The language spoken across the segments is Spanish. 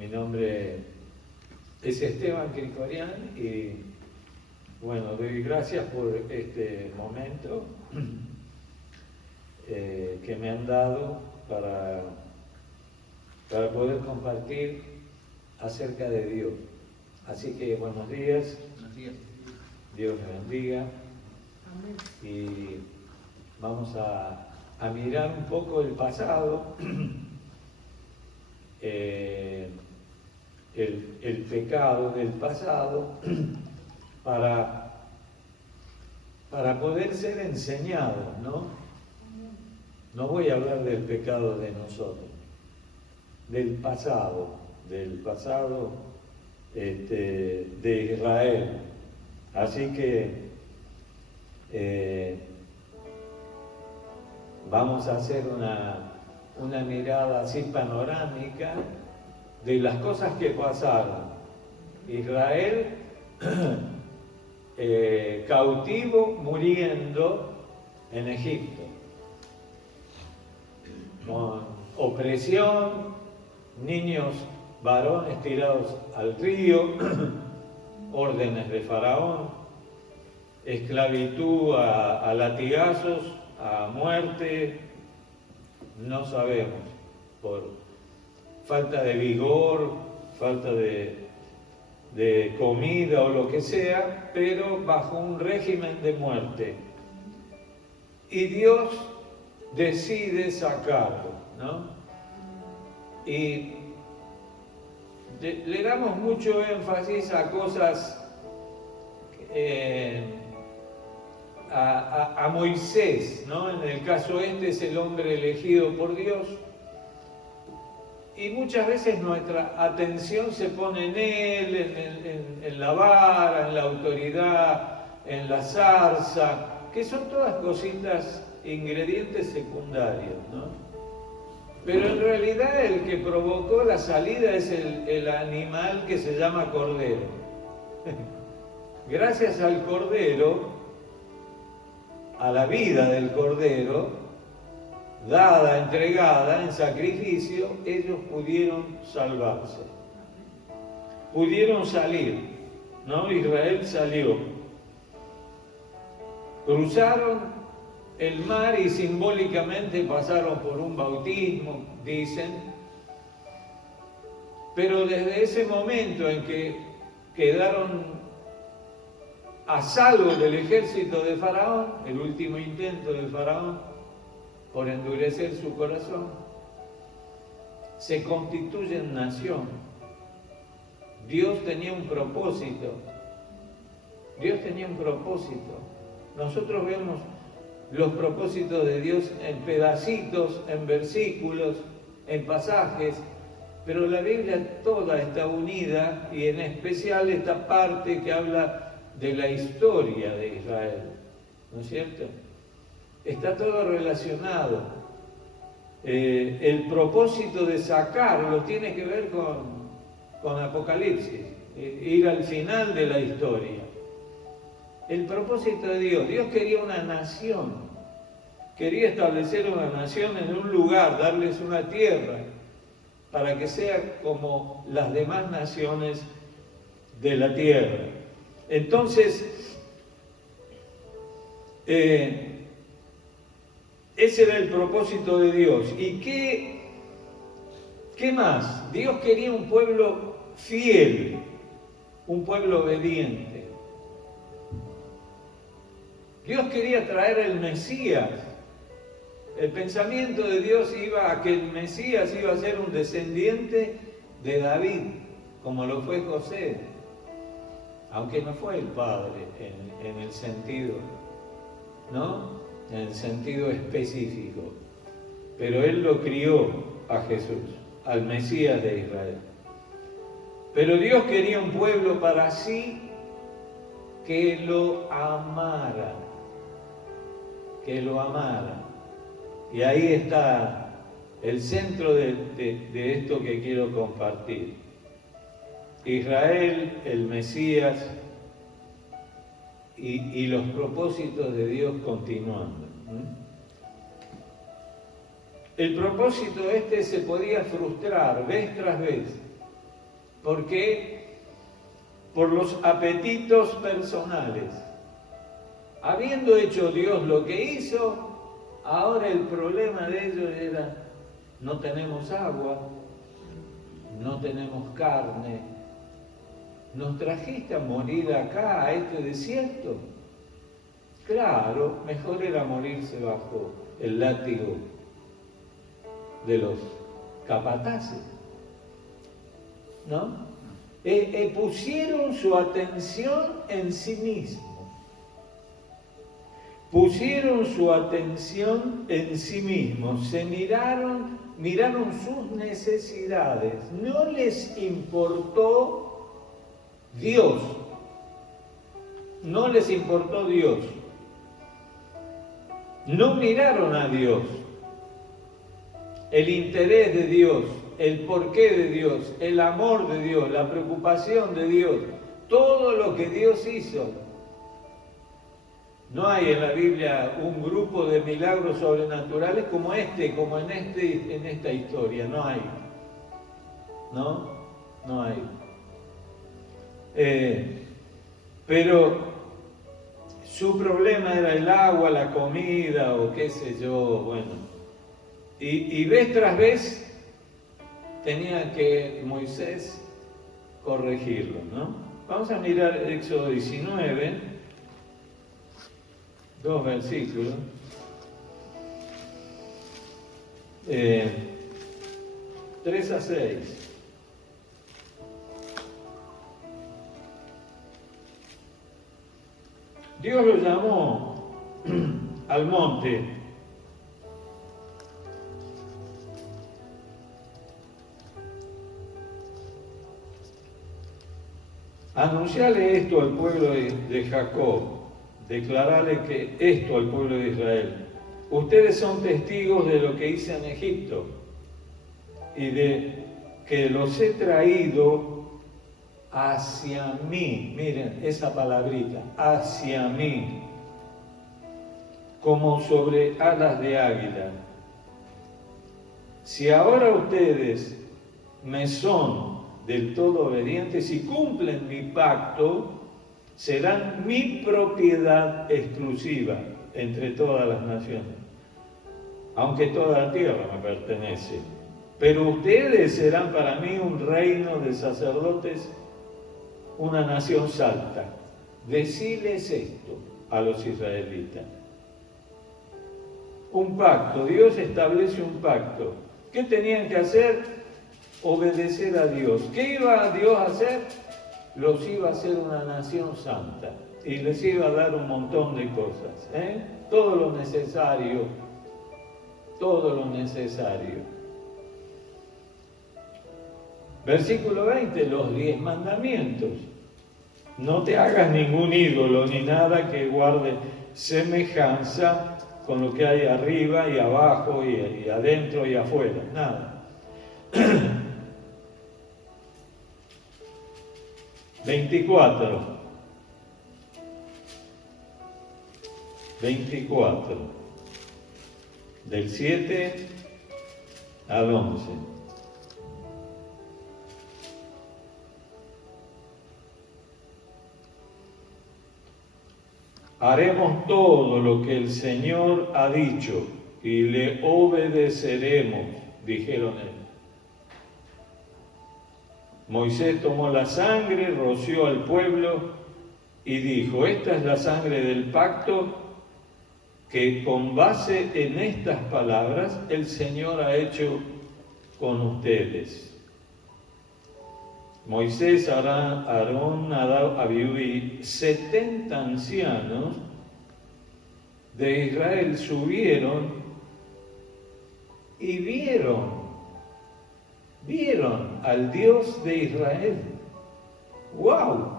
Mi nombre es Esteban Krikorian y bueno, doy gracias por este momento que me han dado para poder compartir acerca de Dios. Así que buenos días. Buenos días. Dios me bendiga. Amén. Y vamos a mirar un poco el pasado, el pecado del pasado, para poder ser enseñados, ¿no? No voy a hablar del pecado de nosotros, del pasado de Israel. Así que vamos a hacer una mirada así panorámica de las cosas que pasaron. Israel cautivo, muriendo en Egipto, con opresión, niños varones tirados al río, órdenes de Faraón, esclavitud a latigazos, a muerte, no sabemos, por falta de vigor, falta de comida o lo que sea, pero bajo un régimen de muerte. Y Dios decide sacarlo, ¿no? Y le damos mucho énfasis a cosas, a Moisés, ¿no? En el caso es el hombre elegido por Dios. Y muchas veces nuestra atención se pone en él, en la vara, en la autoridad, en la zarza, que son todas cositas, ingredientes secundarios, ¿no? Pero en realidad el que provocó la salida es el animal que se llama cordero. Gracias al cordero, a la vida del cordero, dada, entregada en sacrificio, ellos pudieron salvarse. Pudieron salir, ¿no? Israel salió. Cruzaron el mar y simbólicamente pasaron por un bautismo, dicen. Pero desde ese momento en que quedaron a salvo del ejército de Faraón, el último intento de Faraón por endurecer su corazón, se constituyen nación. Dios tenía un propósito. Dios tenía un propósito. Nosotros vemos los propósitos de Dios en pedacitos, en versículos, en pasajes, pero la Biblia toda está unida y en especial esta parte que habla de la historia de Israel, ¿no es cierto? Está todo relacionado. El propósito de sacarlo tiene que ver con Apocalipsis, ir al final de la historia. El propósito de Dios. Dios quería una nación, quería establecer una nación en un lugar, darles una tierra, para que sea como las demás naciones de la tierra. Entonces, ese era el propósito de Dios. ¿Y qué más? Dios quería un pueblo fiel, un pueblo obediente. Dios quería traer el Mesías. El pensamiento de Dios iba a que el Mesías iba a ser un descendiente de David, como lo fue José, aunque no fue el padre en el sentido, ¿no? En el sentido específico. Pero él lo crió a Jesús, al Mesías de Israel. Pero Dios quería un pueblo para sí que lo amara. Que lo amara. Y ahí está el centro de esto que quiero compartir. Israel, el Mesías y los propósitos de Dios continuando. El propósito se podía frustrar vez tras vez. ¿Por qué? Por los apetitos personales. Habiendo hecho Dios lo que hizo, ahora el problema de ellos era: no tenemos agua, no tenemos carne. ¿Nos trajiste a morir acá, a este desierto? Claro, mejor era morirse bajo el látigo de los capataces, ¿no? Pusieron su atención en sí mismos. Pusieron su atención en sí mismos, se miraron sus necesidades, no les importó Dios, no les importó Dios, no miraron a Dios, el interés de Dios, el porqué de Dios, el amor de Dios, la preocupación de Dios, todo lo que Dios hizo. No hay en la Biblia un grupo de milagros sobrenaturales como en esta historia, no hay. No hay. Pero su problema era el agua, la comida o qué sé yo, bueno. Y vez tras vez tenía que Moisés corregirlo, ¿no? Vamos a mirar Éxodo 19. 2 versículos. 3 a 6. Dios lo llamó al monte. Anunciarle esto al pueblo de Jacob. Declararle que esto al pueblo de Israel: ustedes son testigos de lo que hice en Egipto y de que los he traído hacia mí. Miren esa palabrita, hacia mí, como sobre alas de águila. Si ahora ustedes me son del todo obedientes y cumplen mi pacto, serán mi propiedad exclusiva entre todas las naciones, aunque toda la tierra me pertenece. Pero ustedes serán para mí un reino de sacerdotes, una nación santa. Deciles esto a los israelitas. Un pacto, Dios establece un pacto. ¿Qué tenían que hacer? Obedecer a Dios. ¿Qué iba Dios a hacer? Los iba a hacer una nación santa y les iba a dar un montón de cosas, todo lo necesario. Versículo 20, los 10 mandamientos. No te hagas ningún ídolo ni nada que guarde semejanza con lo que hay arriba y abajo y adentro y afuera, nada. 24, del 7 al 11. Haremos todo lo que el Señor ha dicho y le obedeceremos, dijeron ellos. Moisés tomó la sangre, roció al pueblo y dijo: esta es la sangre del pacto que con base en estas palabras el Señor ha hecho con ustedes. Moisés, Aarón, Nadab, Abiú y 70 ancianos de Israel subieron y vieron al Dios de Israel. ¡Wow!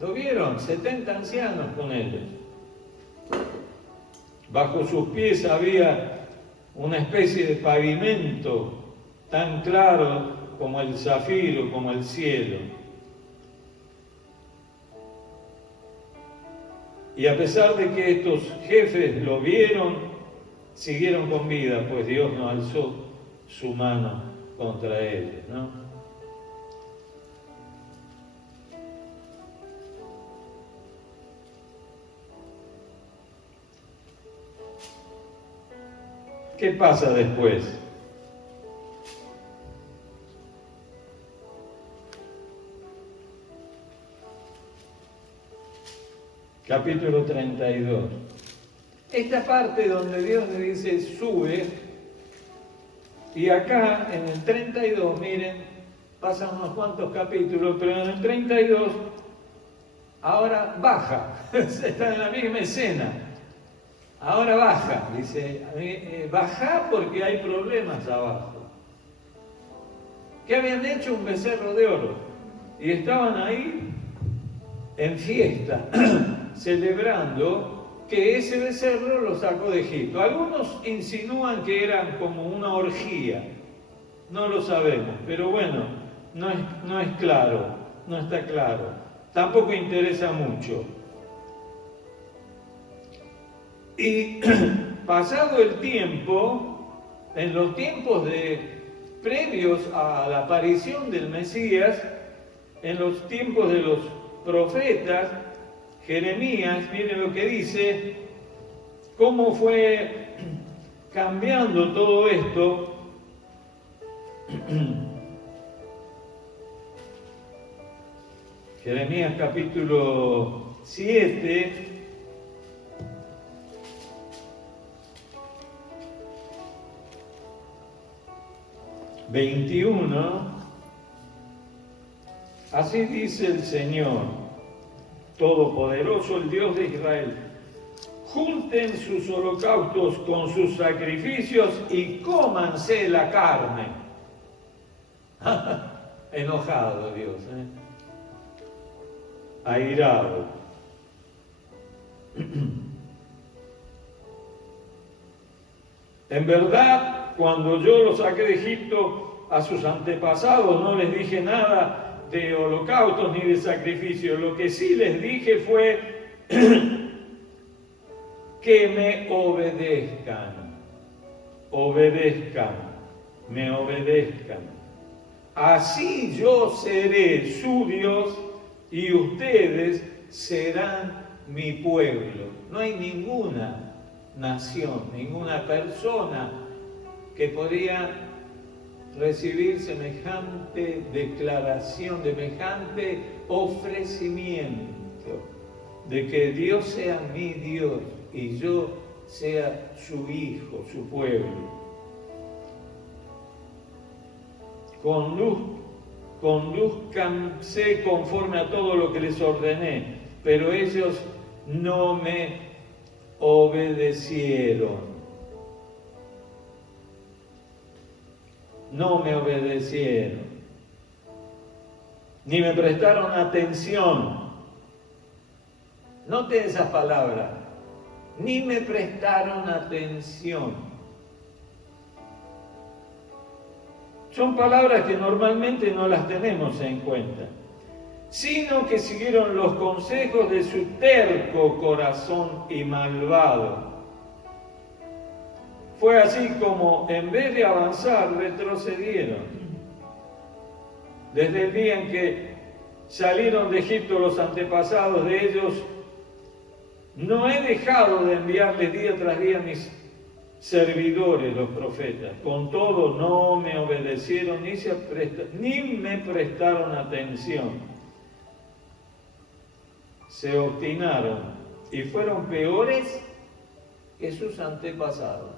Lo vieron, 70 ancianos con ellos. Bajo sus pies había una especie de pavimento tan claro como el zafiro, como el cielo. Y a pesar de que estos jefes lo vieron, siguieron con vida, pues Dios no alzó su mano contra ellos, ¿no? ¿Qué pasa después? Capítulo 32. Esta parte donde Dios le dice sube, y acá en el 32, miren, pasan unos cuantos capítulos, pero en el 32 ahora baja, está en la misma escena. Ahora baja, dice, baja porque hay problemas abajo. ¿Qué habían hecho? Un becerro de oro. Y estaban ahí en fiesta, celebrando que ese becerro lo sacó de Egipto. Algunos insinúan que eran como una orgía. No lo sabemos, pero bueno, no es claro, no está claro. Tampoco interesa mucho. Y pasado el tiempo, en los tiempos previos a la aparición del Mesías, en los tiempos de los profetas, Jeremías, miren lo que dice, cómo fue cambiando todo esto. Jeremías capítulo 7, ...21... así dice el Señor Todopoderoso, el Dios de Israel: junten sus holocaustos con sus sacrificios y cómanse la carne. Enojado Dios, airado. En verdad, cuando yo los saqué de Egipto a sus antepasados, no les dije nada de holocaustos ni de sacrificios. Lo que sí les dije fue que me me obedezcan. Así yo seré su Dios y ustedes serán mi pueblo. No hay ninguna nación, ninguna persona que podría recibir semejante declaración, semejante ofrecimiento de que Dios sea mi Dios y yo sea su hijo, su pueblo. Conduzcanse conforme a todo lo que les ordené, pero ellos no me obedecieron. No me obedecieron, ni me prestaron atención. Noten esas palabras, ni me prestaron atención. Son palabras que normalmente no las tenemos en cuenta, sino que siguieron los consejos de su terco corazón y malvado. Fue así como, en vez de avanzar, retrocedieron. Desde el día en que salieron de Egipto los antepasados de ellos, no he dejado de enviarles día tras día mis servidores, los profetas. Con todo, no me obedecieron ni me prestaron atención. Se obstinaron y fueron peores que sus antepasados.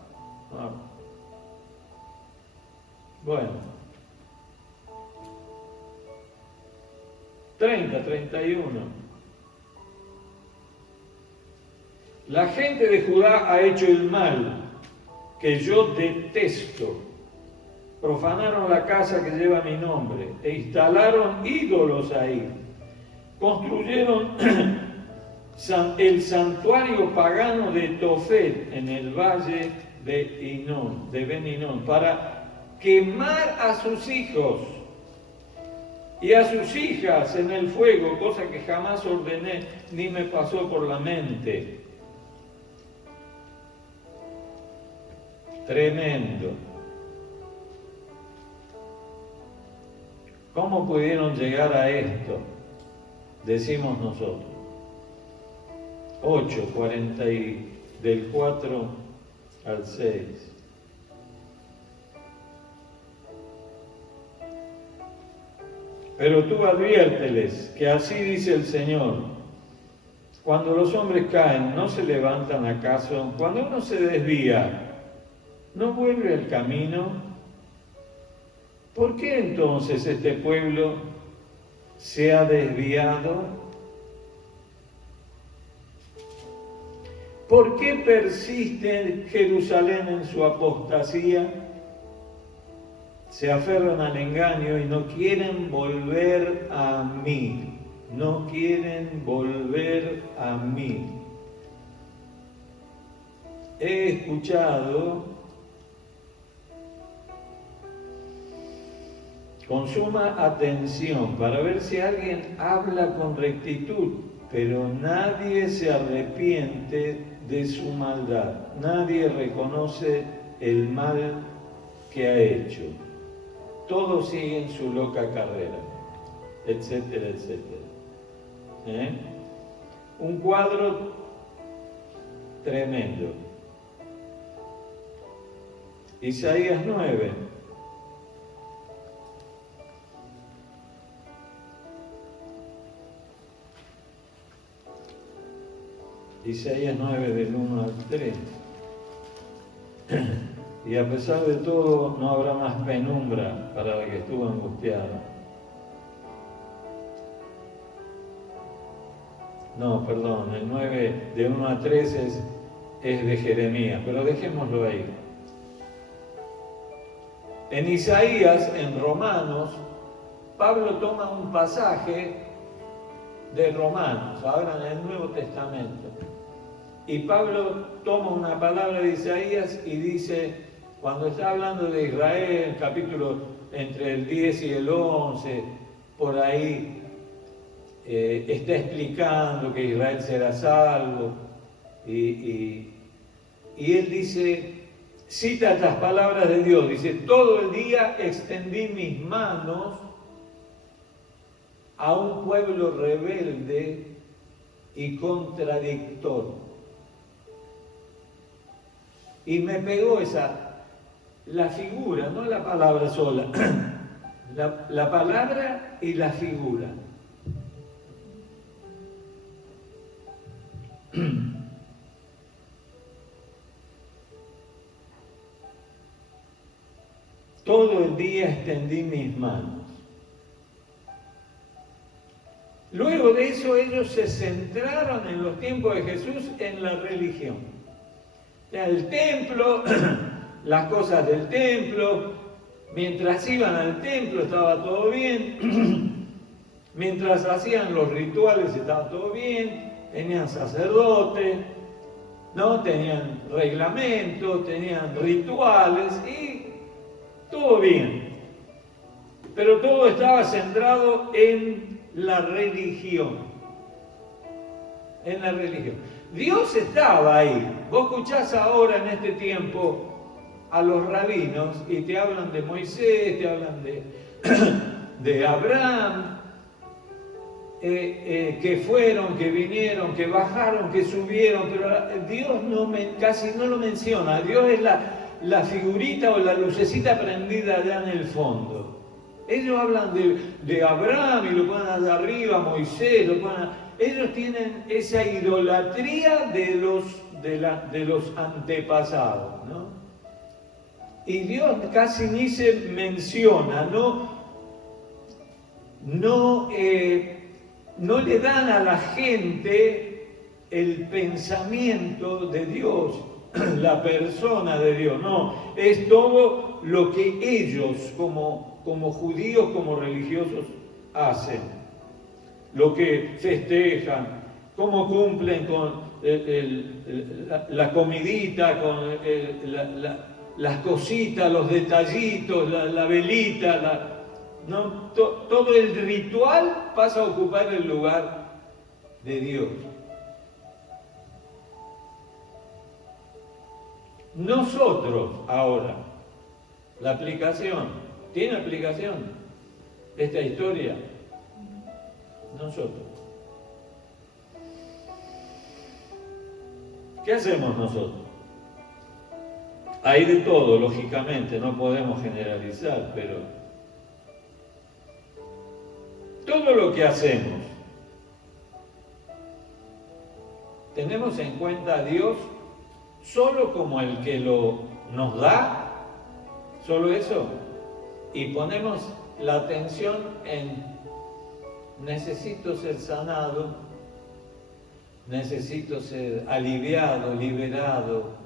Bueno, 31. La gente de Judá ha hecho el mal que yo detesto. Profanaron la casa que lleva mi nombre e instalaron ídolos ahí. Construyeron el santuario pagano de Tofet en el valle de Ben-Hinnom para quemar a sus hijos y a sus hijas en el fuego, cosa que jamás ordené ni me pasó por la mente. Tremendo. ¿Cómo pudieron llegar a esto? Decimos nosotros. 8, 40 del 4 al 6. Pero tú adviérteles que así dice el Señor: cuando los hombres caen, ¿no se levantan acaso? Cuando uno se desvía, ¿no vuelve al camino? ¿Por qué entonces este pueblo se ha desviado? ¿Por qué persiste Jerusalén en su apostasía? Se aferran al engaño y no quieren volver a mí. No quieren volver a mí. He escuchado con suma atención para ver si alguien habla con rectitud, pero nadie se arrepiente de su maldad. Nadie reconoce el mal que ha hecho. Todos siguen su loca carrera, etcétera, etcétera. Un cuadro tremendo. Isaías 9. Isaías 9 del 1 al 3. Y a pesar de todo no habrá más penumbra para la que estuvo angustiada. No, perdón, el 9 de 1 a 3 es de Jeremías, pero dejémoslo ahí. En Isaías, en Romanos, Pablo toma un pasaje de Romanos, ahora en el Nuevo Testamento. Y Pablo toma una palabra de Isaías y dice, cuando está hablando de Israel, capítulo entre el 10 y el 11, por ahí está explicando que Israel será salvo. Y él dice, cita estas palabras de Dios, dice, todo el día extendí mis manos a un pueblo rebelde y contradictor. Y me pegó la figura, no la palabra sola, la palabra y la figura. Todo el día extendí mis manos. Luego de eso ellos se centraron en los tiempos de Jesús en la religión. El templo, las cosas del templo, mientras iban al templo estaba todo bien, mientras hacían los rituales estaba todo bien, tenían sacerdote, ¿no? Tenían reglamentos, tenían rituales y todo bien. Pero todo estaba centrado en la religión. En la religión. Dios estaba ahí. Vos escuchás ahora en este tiempo a los rabinos y te hablan de Moisés, te hablan de Abraham, que fueron, que vinieron, que bajaron, que subieron, pero Dios casi no lo menciona. Dios es la figurita o la lucecita prendida allá en el fondo. Ellos hablan de Abraham y lo ponen allá arriba, Moisés, ellos tienen esa idolatría de los antepasados, ¿no? Y Dios casi ni se menciona, no le dan a la gente el pensamiento de Dios, la persona de Dios, no, es todo lo que ellos como judíos, como religiosos hacen, lo que festejan, cómo cumplen con la comidita, con las cositas, los detallitos, la velita, todo el ritual pasa a ocupar el lugar de Dios. Nosotros ahora, la aplicación, ¿tiene aplicación? esta historia? Nosotros. ¿Qué hacemos nosotros? Hay de todo, lógicamente, no podemos generalizar, pero todo lo que hacemos, ¿tenemos en cuenta a Dios solo como el que nos da? ¿Solo eso? Y ponemos la atención en necesito ser sanado, necesito ser aliviado, liberado,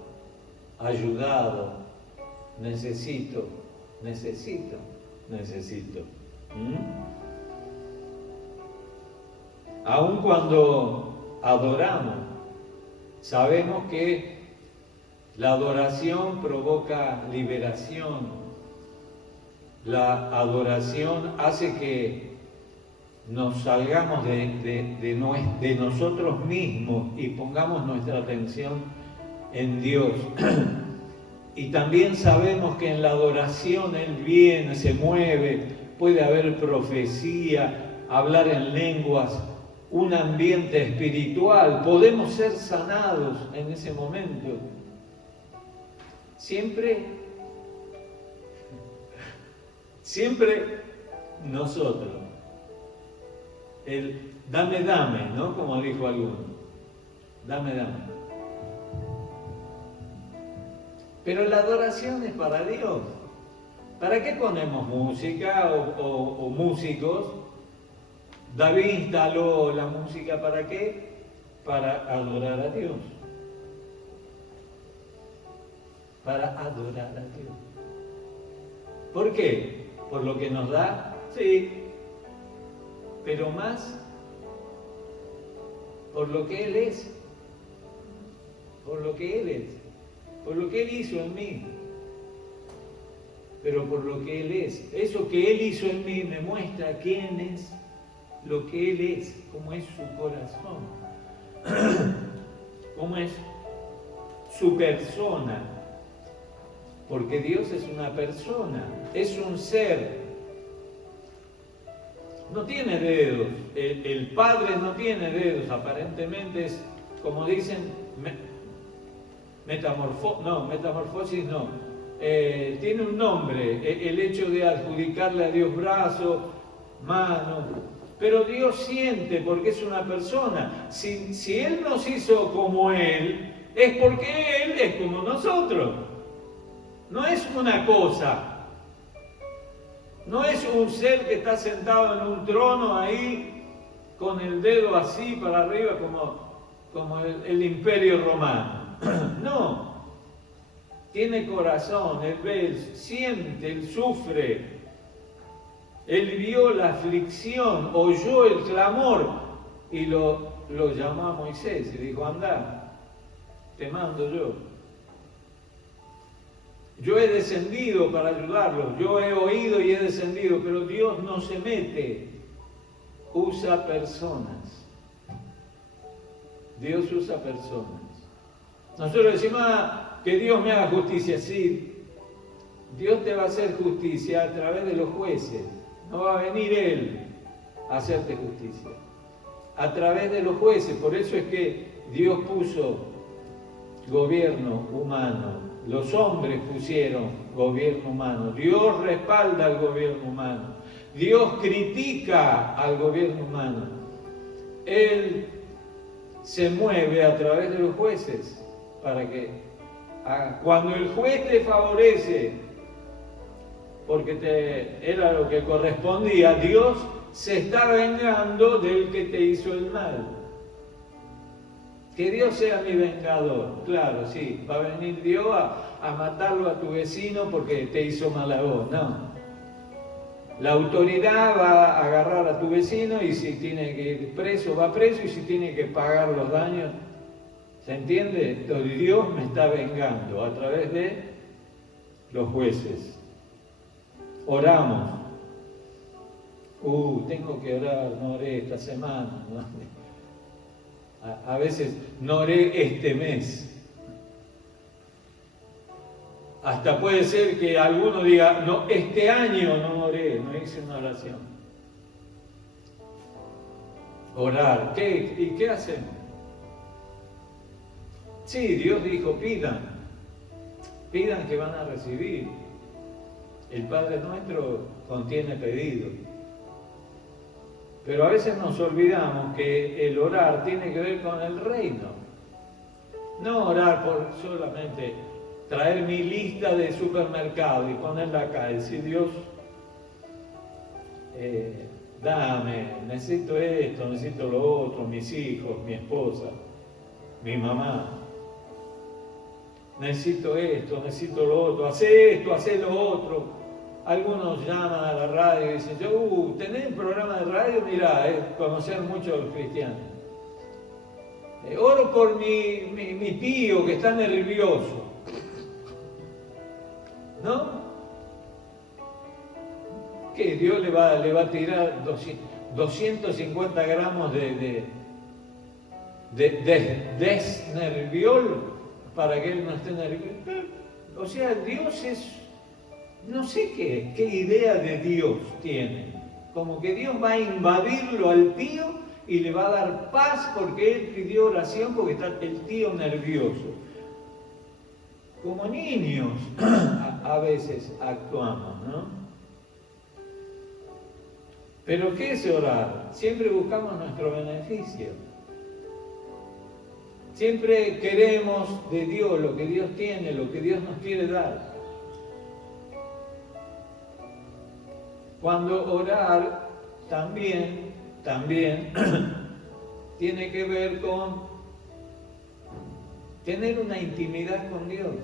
ayudado, necesito. Aun cuando adoramos, sabemos que la adoración provoca liberación. La adoración hace que nos salgamos de nosotros mismos y pongamos nuestra atención en Dios. Y también sabemos que en la adoración Él viene, se mueve, puede haber profecía, hablar en lenguas, un ambiente espiritual, podemos ser sanados en ese momento. Siempre nosotros. El dame, ¿no? Como dijo alguno. Dame. Pero la adoración es para Dios. ¿Para qué ponemos música o músicos? David instaló la música ¿para qué? Para adorar a Dios. Para adorar a Dios. ¿Por qué? ¿Por lo que nos da? Sí. Pero más por lo que Él es. Por lo que Él es. Por lo que Él hizo en mí. Pero por lo que Él es. Eso que Él hizo en mí me muestra quién es, lo que Él es, cómo es su corazón, cómo es su persona. Porque Dios es una persona, es un ser. No tiene dedos. El Padre no tiene dedos, aparentemente es, como dicen, metamorfosis no. Tiene un nombre, el hecho de adjudicarle a Dios brazos, manos, pero Dios siente porque es una persona. Si Él nos hizo como Él, es porque Él es como nosotros. No es una cosa, no es un ser que está sentado en un trono ahí con el dedo así para arriba como el Imperio Romano. No. Tiene corazón, Él ve, Él siente, Él sufre. Él vio la aflicción, oyó el clamor y lo llamó a Moisés y dijo, anda, te mando yo. Yo he descendido para ayudarlos, yo he oído y he descendido, pero Dios no se mete, usa personas. Dios usa personas. Nosotros decimos, que Dios me haga justicia, sí. Dios te va a hacer justicia a través de los jueces. No va a venir Él a hacerte justicia. A través de los jueces. Por eso es que Dios puso gobierno humano. Los hombres pusieron gobierno humano. Dios respalda al gobierno humano. Dios critica al gobierno humano. Él se mueve a través de los jueces para que cuando el juez te favorece, porque era lo que correspondía, Dios se está vengando del que te hizo el mal. Que Dios sea mi vengador, claro, sí, va a venir Dios a matarlo a tu vecino porque te hizo mal a vos, no. La autoridad va a agarrar a tu vecino y si tiene que ir preso, va preso, y si tiene que pagar los daños, ¿se entiende? Entonces Dios me está vengando a través de los jueces. Oramos. Tengo que orar, no oré esta semana, ¿no? A veces no oré este mes. Hasta puede ser que alguno diga, no, este año no oré, no hice una oración. orar. ¿Y qué hacemos? Sí, Dios dijo, pidan que van a recibir. El Padre Nuestro contiene pedido. Pero a veces nos olvidamos que el orar tiene que ver con el reino. No orar por solamente traer mi lista de supermercado y ponerla acá, decir Dios, dame, necesito esto, necesito lo otro, mis hijos, mi esposa, mi mamá. Necesito esto, necesito lo otro, hace esto, hace lo otro. Algunos llaman a la radio y dicen, ¿tenés un programa de radio? Mirá, conocer mucho a los cristianos. Oro por mi tío que está nervioso. ¿No? ¿Qué? Dios le va a tirar 250 gramos de desnerviol para que él no esté nervioso. O sea, Dios es, no sé qué idea de Dios tiene. Como que Dios va a invadirlo al tío y le va a dar paz porque él pidió oración porque está el tío nervioso. Como niños a veces actuamos, ¿no? Pero ¿qué es orar? Siempre buscamos nuestro beneficio. Siempre queremos de Dios lo que Dios tiene, lo que Dios nos quiere dar. Cuando orar también tiene que ver con tener una intimidad con Dios.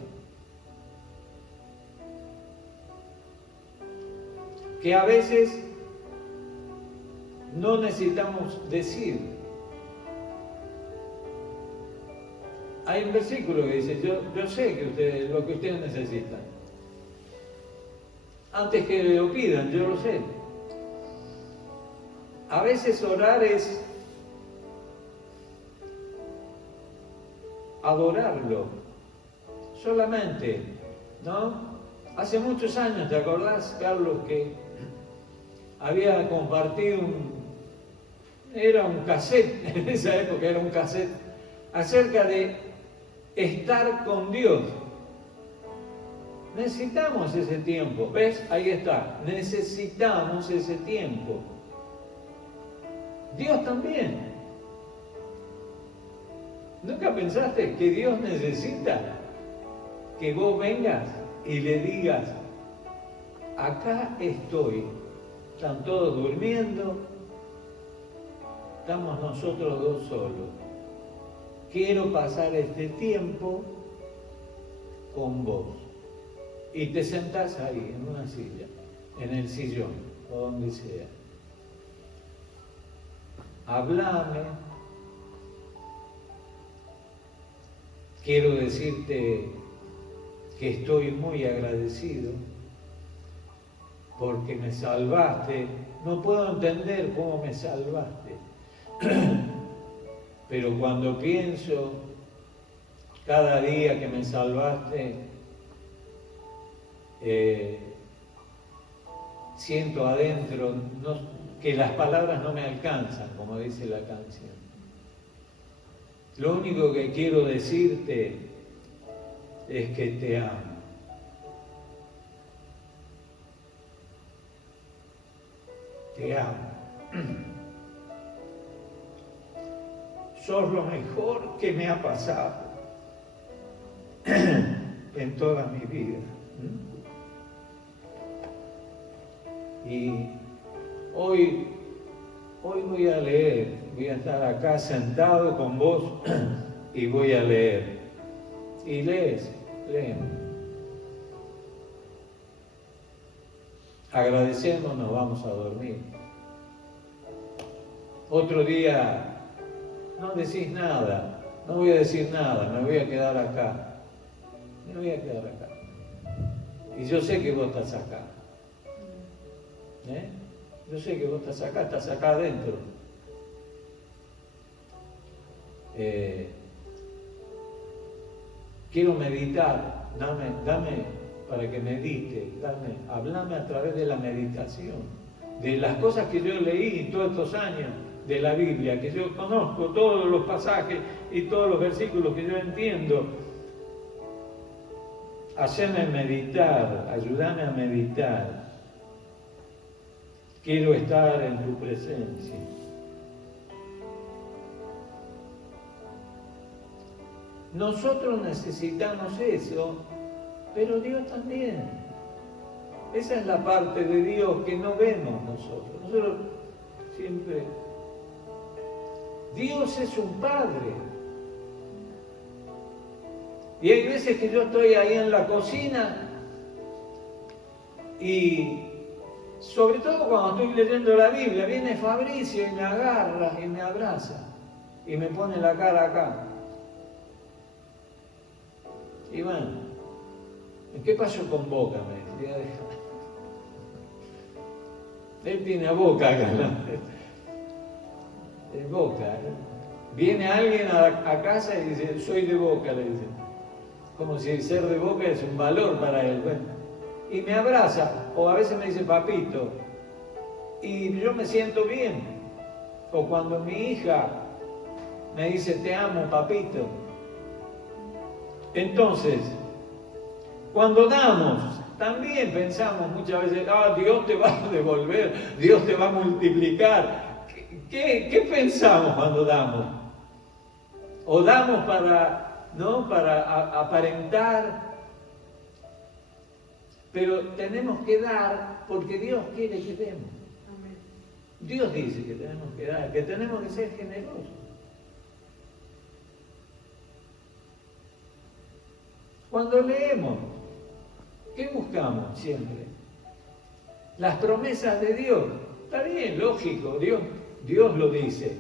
Que a veces no necesitamos decir. Hay un versículo que dice, yo sé que lo que ustedes necesitan. Antes que lo pidan, yo lo sé. A veces orar es adorarlo, solamente, ¿no? Hace muchos años, ¿te acordás, Carlos, que había compartido era un cassette, en esa época era un cassette, acerca de estar con Dios? Necesitamos ese tiempo, ¿ves? Ahí está, necesitamos ese tiempo. Dios también. ¿Nunca pensaste que Dios necesita que vos vengas y le digas, acá estoy, están todos durmiendo, estamos nosotros dos solos, quiero pasar este tiempo con vos? Y te sentás ahí, en una silla, en el sillón, o donde sea. Háblame. Quiero decirte que estoy muy agradecido porque me salvaste. No puedo entender cómo me salvaste. Pero cuando pienso cada día que me salvaste, siento adentro que las palabras no me alcanzan, como dice la canción. Lo único que quiero decirte es que te amo. Te amo. Sos lo mejor que me ha pasado en toda mi vida. Y hoy voy a leer, voy a estar acá sentado con vos y voy a leer. Y leen. Agradecemos, nos vamos a dormir. Otro día no decís nada, no voy a decir nada, me voy a quedar acá. Y yo sé que vos estás acá. Yo sé que vos estás acá adentro. Quiero meditar, dame para que medite, hablame a través de la meditación, de las cosas que yo leí todos estos años. de la Biblia, que yo conozco todos los pasajes y todos los versículos que yo entiendo. Haceme meditar, ayúdame a meditar. Quiero estar en tu presencia. Nosotros necesitamos eso, pero Dios también. Esa es la parte de Dios que no vemos nosotros. Nosotros siempre... Dios es un Padre. Y hay veces que yo estoy ahí en la cocina y sobre todo cuando estoy leyendo la Biblia, viene Fabricio y me agarra y me abraza y me pone la cara acá. Y bueno, ¿qué pasó con Boca? Me decía. Él tiene a Boca acá, ¿no? Es Boca, ¿no? Viene alguien a casa y dice, soy de Boca, le dice. Como si ser de Boca es un valor para él. Bueno, y me abraza, o a veces me dice papito, y yo me siento bien. O cuando mi hija me dice, te amo, papito. Entonces, cuando damos, también pensamos muchas veces, Dios te va a devolver, Dios te va a multiplicar. ¿Qué pensamos cuando damos? O damos para aparentar, pero tenemos que dar porque Dios quiere que demos. Dios dice que tenemos que dar, que tenemos que ser generosos. Cuando leemos, ¿qué buscamos siempre? Las promesas de Dios. Está bien, lógico, Dios lo dice.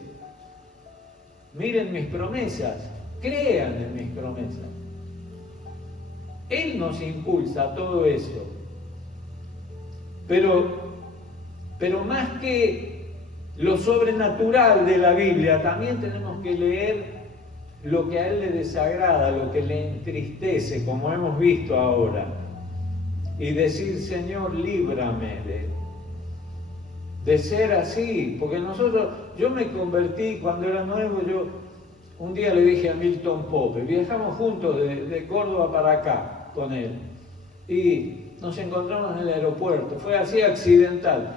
Miren mis promesas, crean en mis promesas. Él nos impulsa a todo eso. Pero más que lo sobrenatural de la Biblia, también tenemos que leer lo que a Él le desagrada, lo que le entristece, como hemos visto ahora. Y decir, Señor, líbrame de ser así. Porque yo me convertí cuando era nuevo, un día le dije a Milton Pope, viajamos juntos de Córdoba para acá con él. Y nos encontramos en el aeropuerto, fue así accidental.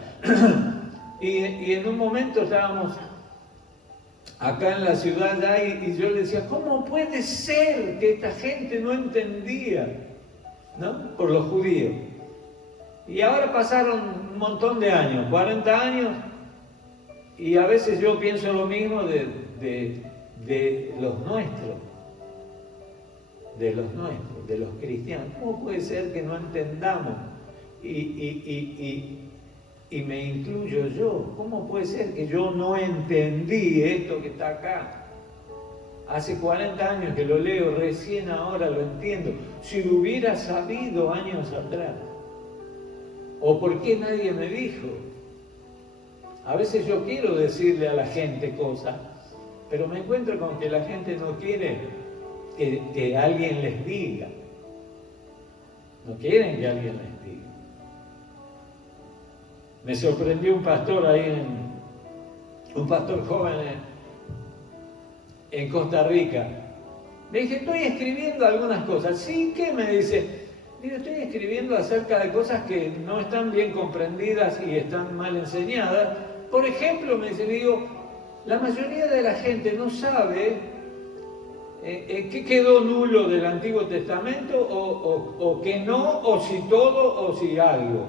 y en un momento estábamos acá en la ciudad ya y yo le decía, ¿cómo puede ser que esta gente no entendía, ¿no? Por los judíos? Y ahora pasaron un montón de años, 40 años, y a veces yo pienso lo mismo de los nuestros, de los cristianos. ¿Cómo puede ser que no entendamos? Y me incluyo yo. ¿Cómo puede ser que yo no entendí esto que está acá? Hace 40 años que lo leo, recién ahora lo entiendo. Si lo hubiera sabido años atrás. ¿O por qué nadie me dijo? A veces yo quiero decirle a la gente cosas, pero me encuentro con que la gente no quiere que alguien les diga. No quieren que alguien les diga. Me sorprendió un pastor un pastor joven en Costa Rica. Le dije, estoy escribiendo algunas cosas. ¿Sí? ¿Qué? Me dice. Digo, estoy escribiendo acerca de cosas que no están bien comprendidas y están mal enseñadas. Por ejemplo, me dice, la mayoría de la gente no sabe qué quedó nulo del Antiguo Testamento o que no, o si todo, o si algo.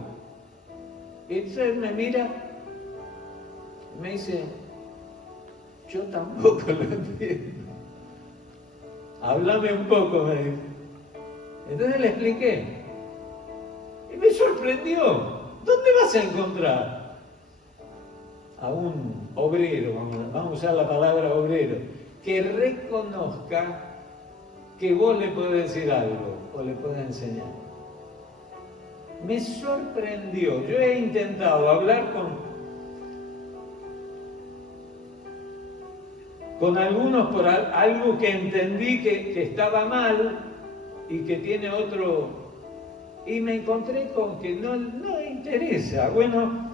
Y entonces me mira y me dice, yo tampoco lo entiendo. Háblame un poco, me dice. Entonces le expliqué. Y me sorprendió. ¿Dónde vas a encontrar a un obrero, vamos a usar la palabra obrero, que reconozca que vos le podés decir algo o le podés enseñar? Me sorprendió. Yo he intentado hablar con algunos por algo que entendí que estaba mal y que tiene otro, y me encontré con que no interesa. Bueno,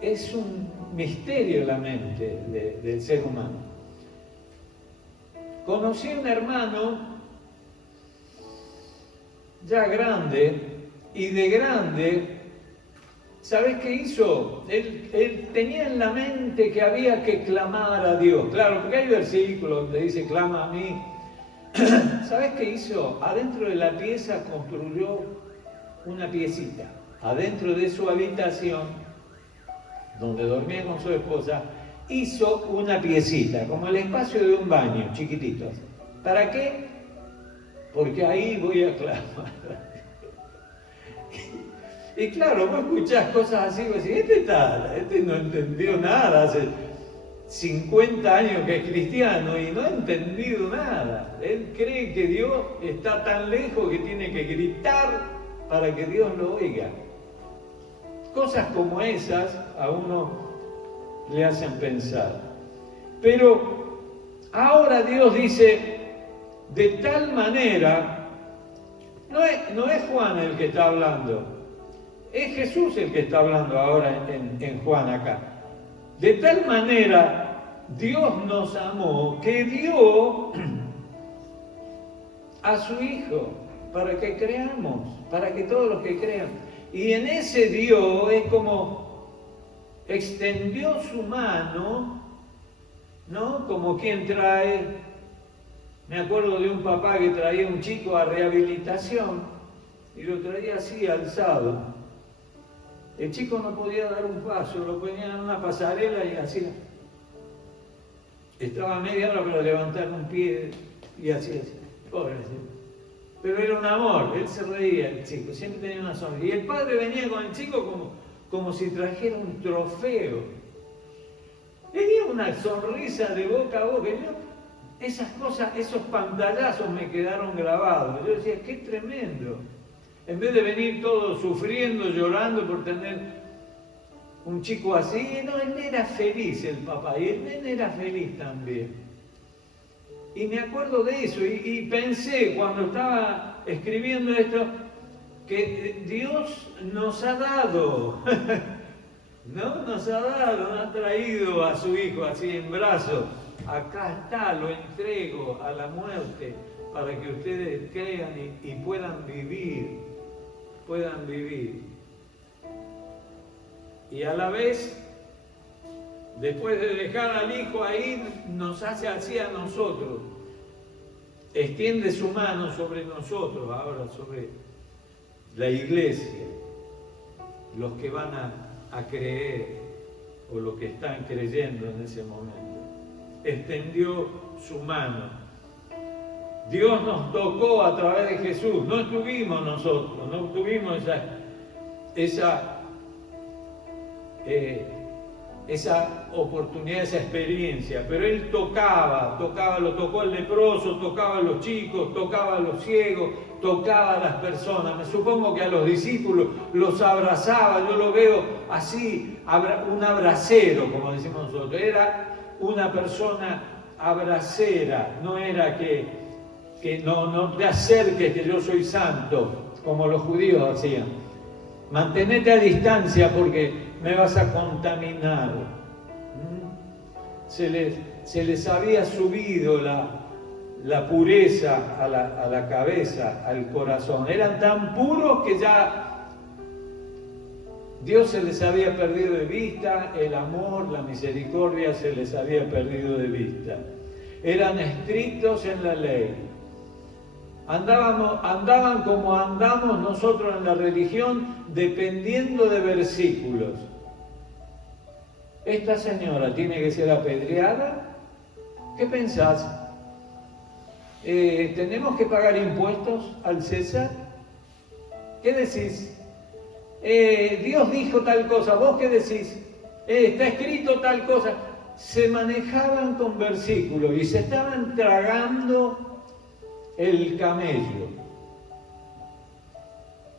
es un misterio la mente del ser humano. Conocí a un hermano ya grande, y de grande, ¿sabes qué hizo? Él tenía en la mente que había que clamar a Dios. Claro, porque hay versículos donde dice, clama a mí. ¿Sabes qué hizo? Adentro de la pieza construyó una piecita. Adentro de su habitación, donde dormía con su esposa, hizo una piecita, como el espacio de un baño, chiquitito. ¿Para qué? Porque ahí voy a clamar. Y claro, vos escuchás cosas así, vos decís, este no entendió nada, hace 50 años que es cristiano y no ha entendido nada. Él cree que Dios está tan lejos que tiene que gritar para que Dios lo oiga. Cosas como esas a uno le hacen pensar. Pero ahora Dios dice, de tal manera, no es Juan el que está hablando, es Jesús el que está hablando ahora en Juan acá. De tal manera Dios nos amó que dio a su Hijo para que creamos, para que todos los que crean. Y en ese dio es como extendió su mano, ¿no? Como quien trae, me acuerdo de un papá que traía un chico a rehabilitación y lo traía así alzado. El chico no podía dar un paso, lo ponían en una pasarela y así. Estaba media hora para levantar un pie y así. Pobrecito. Pero era un amor, él se reía, el chico, siempre tenía una sonrisa. Y el padre venía con el chico como si trajera un trofeo. Tenía una sonrisa de boca a boca. Esas cosas, esos pantallazos me quedaron grabados. Yo decía, qué tremendo. En vez de venir todos sufriendo, llorando por tener un chico así, no, él era feliz, el papá, y el nene era feliz también. Y me acuerdo de eso, y pensé cuando estaba escribiendo esto, que Dios nos ha dado, ¿no? Nos ha traído a su Hijo así en brazos. Acá está, lo entrego a la muerte para que ustedes crean y puedan vivir. Y a la vez, después de dejar al Hijo ahí, nos hace así a nosotros. Extiende su mano sobre nosotros, ahora sobre la iglesia, los que van a creer o los que están creyendo en ese momento. Extendió su mano. Dios nos tocó a través de Jesús, no estuvimos nosotros, no tuvimos esa oportunidad, esa experiencia, pero Él tocaba, lo tocó al leproso, tocaba a los chicos, tocaba a los ciegos, tocaba a las personas. Me supongo que a los discípulos los abrazaba, yo lo veo así, un abracero, como decimos nosotros, era una persona abracera, no era que no te acerques que yo soy santo, como los judíos hacían. Mantenete a distancia porque me vas a contaminar. Se les había subido la pureza a la cabeza, al corazón. Eran tan puros que ya Dios se les había perdido de vista, el amor, la misericordia se les había perdido de vista. Eran estrictos en la ley. Andaban como andamos nosotros en la religión, dependiendo de versículos. ¿Esta señora tiene que ser apedreada? ¿Qué pensás? ¿Tenemos que pagar impuestos al César? ¿Qué decís? Dios dijo tal cosa, ¿vos qué decís? Está escrito tal cosa. Se manejaban con versículos y se estaban tragando el camello.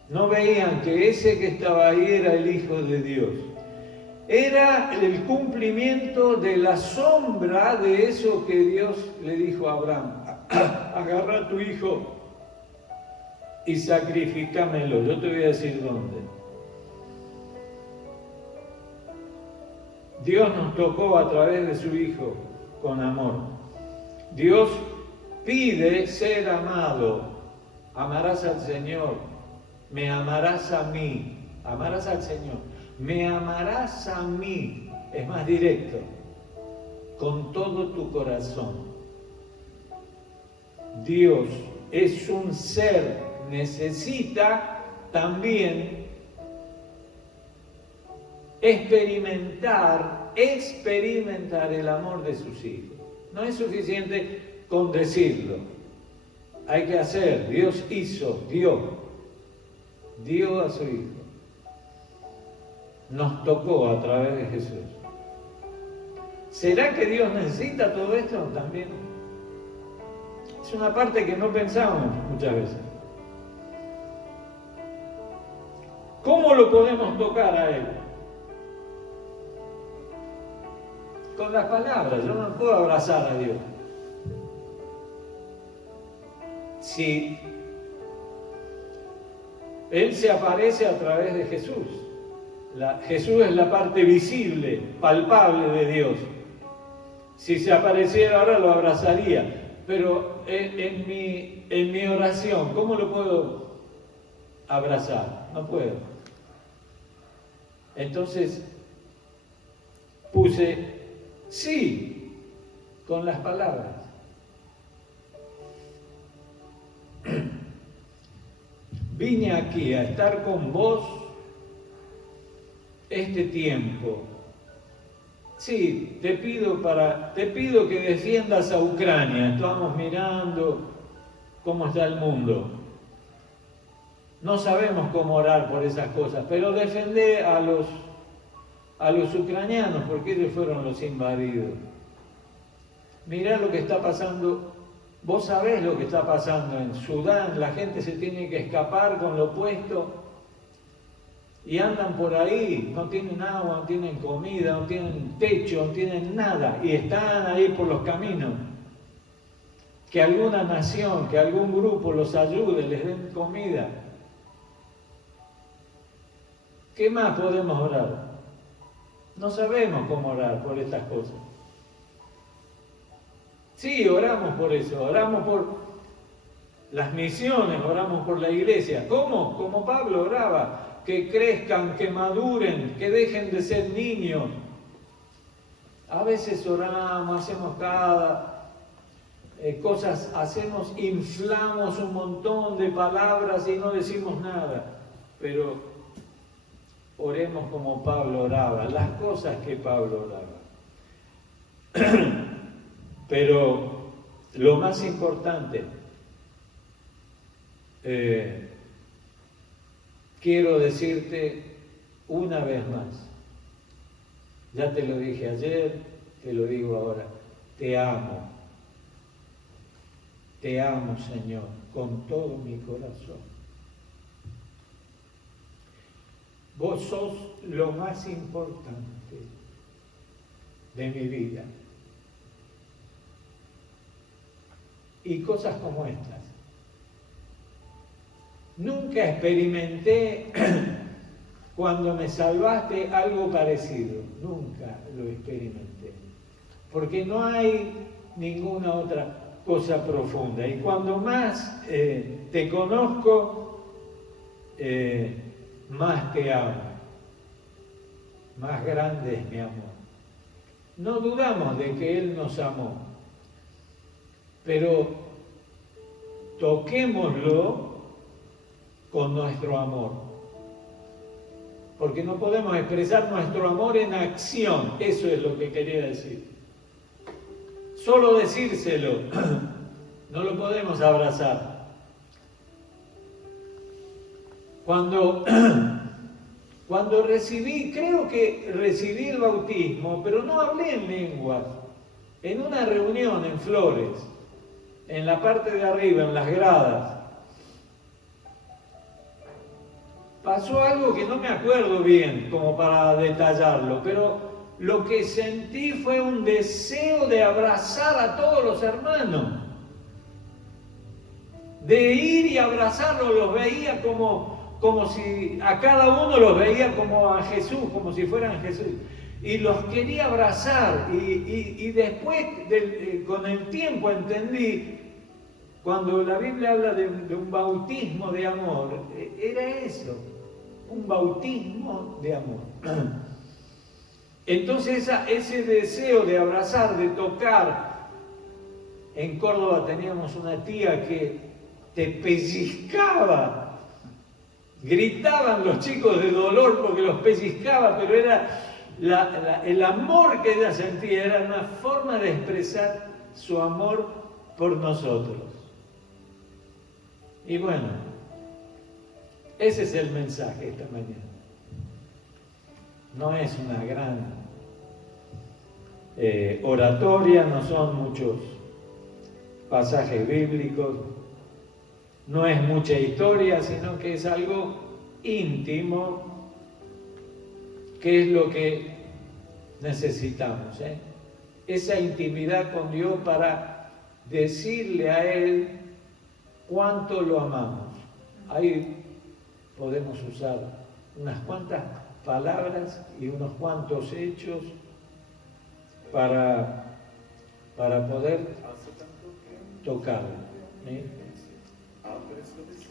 No veían que ese que estaba ahí era el Hijo de Dios. Era el cumplimiento de la sombra de eso que Dios le dijo a Abraham. Agarra a tu hijo y sacrificámelo. Yo te voy a decir dónde. Dios nos tocó a través de su Hijo con amor. Dios pide ser amado. Amarás al Señor, me amarás a mí, amarás al Señor, me amarás a mí, es más directo, con todo tu corazón. Dios es un ser, necesita también experimentar el amor de sus hijos. No es suficiente con decirlo, hay que hacer. Dios hizo, dio a su Hijo. Nos tocó a través de Jesús. ¿Será que Dios necesita todo esto? También. Es una parte que no pensamos muchas veces. ¿Cómo lo podemos tocar a Él? Con las palabras. Yo no puedo abrazar a Dios. Si Él se aparece a través de Jesús. Jesús es la parte visible, palpable de Dios. Si se apareciera ahora lo abrazaría, pero en mi oración, ¿cómo lo puedo abrazar? No puedo. Entonces puse sí con las palabras. Vine aquí a estar con vos este tiempo. Sí, te pido que defiendas a Ucrania. Estamos mirando cómo está el mundo. No sabemos cómo orar por esas cosas, pero defendé a los ucranianos, porque ellos fueron los invadidos. Mirá lo que está pasando. Vos sabés lo que está pasando en Sudán, la gente se tiene que escapar con lo puesto y andan por ahí, no tienen agua, no tienen comida, no tienen techo, no tienen nada y están ahí por los caminos. Que alguna nación, que algún grupo los ayude, les den comida. ¿Qué más podemos orar? No sabemos cómo orar por estas cosas. Sí, oramos por eso, oramos por las misiones, oramos por la iglesia. ¿Cómo? Como Pablo oraba, que crezcan, que maduren, que dejen de ser niños. A veces oramos, hacemos cosas, inflamos un montón de palabras y no decimos nada. Pero oremos como Pablo oraba, las cosas que Pablo oraba. Pero lo más importante, quiero decirte una vez más, ya te lo dije ayer, te lo digo ahora, te amo, Señor, con todo mi corazón. Vos sos lo más importante de mi vida. Y cosas como estas. Nunca experimenté cuando me salvaste algo parecido. Nunca lo experimenté. Porque no hay ninguna otra cosa profunda. Y cuando más te conozco, más te amo. Más grande es mi amor. No dudamos de que Él nos amó. Pero toquémoslo con nuestro amor. Porque no podemos expresar nuestro amor en acción. Eso es lo que quería decir. Solo decírselo, no lo podemos abrazar. Cuando creo que recibí el bautismo, pero no hablé en lenguas, en una reunión en Flores, en la parte de arriba, en las gradas, pasó algo que no me acuerdo bien como para detallarlo, pero lo que sentí fue un deseo de abrazar a todos los hermanos, de ir y abrazarlos. Los veía como si a cada uno los veía como a Jesús, como si fueran Jesús. y los quería abrazar. Y después, con el tiempo, entendí, cuando la Biblia habla de un bautismo de amor, era eso, un bautismo de amor. Entonces ese deseo de abrazar, de tocar. En Córdoba teníamos una tía que te pellizcaba. Gritaban los chicos de dolor porque los pellizcaba, pero era el amor que ella sentía, era una forma de expresar su amor por nosotros. Y bueno, ese es el mensaje esta mañana. No es una gran oratoria, no son muchos pasajes bíblicos, no es mucha historia, sino que es algo íntimo, que es lo que necesitamos, esa intimidad con Dios para decirle a Él cuánto lo amamos. Ahí podemos usar unas cuantas palabras y unos cuantos hechos para poder tocarlo.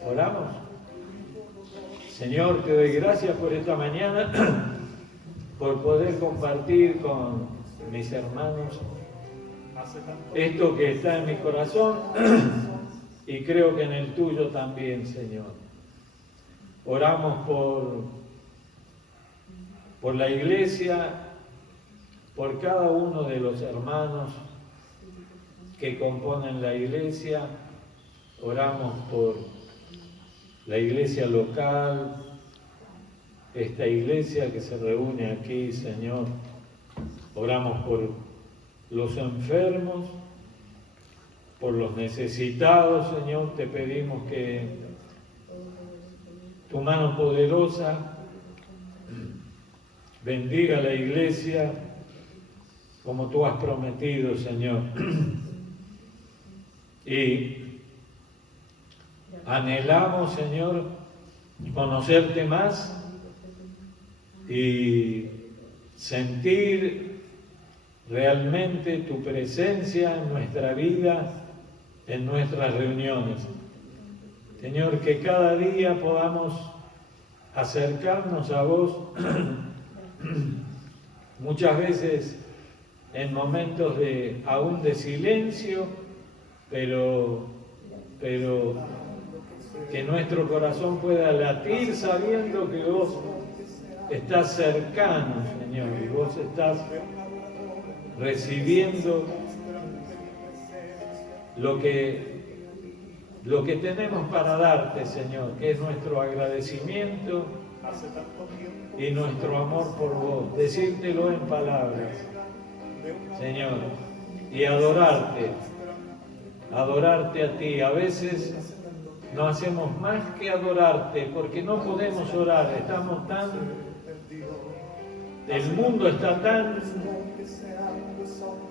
Oramos. Señor, te doy gracias por esta mañana, por poder compartir con mis hermanos esto que está en mi corazón y creo que en el tuyo también, Señor. Oramos por la iglesia, por cada uno de los hermanos que componen la iglesia. Oramos por la iglesia local, esta iglesia que se reúne aquí, Señor. Oramos por los enfermos, por los necesitados, Señor. Te pedimos que tu mano poderosa bendiga la iglesia como tú has prometido, Señor. Y anhelamos, Señor, conocerte más y sentir realmente tu presencia en nuestra vida, en nuestras reuniones. Señor, que cada día podamos acercarnos a vos, muchas veces en momentos aún de silencio, pero que nuestro corazón pueda latir sabiendo que vos estás cercano, Señor, y vos estás recibiendo lo que tenemos para darte, Señor, que es nuestro agradecimiento y nuestro amor por vos. Decírtelo en palabras, Señor, y adorarte a ti. A veces no hacemos más que adorarte porque no podemos orar, estamos el mundo está tan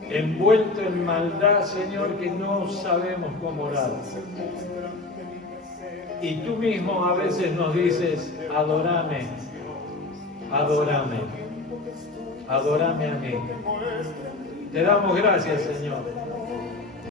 envuelto en maldad, Señor, que no sabemos cómo orar. Y tú mismo a veces nos dices, adórame a mí. Te damos gracias, Señor,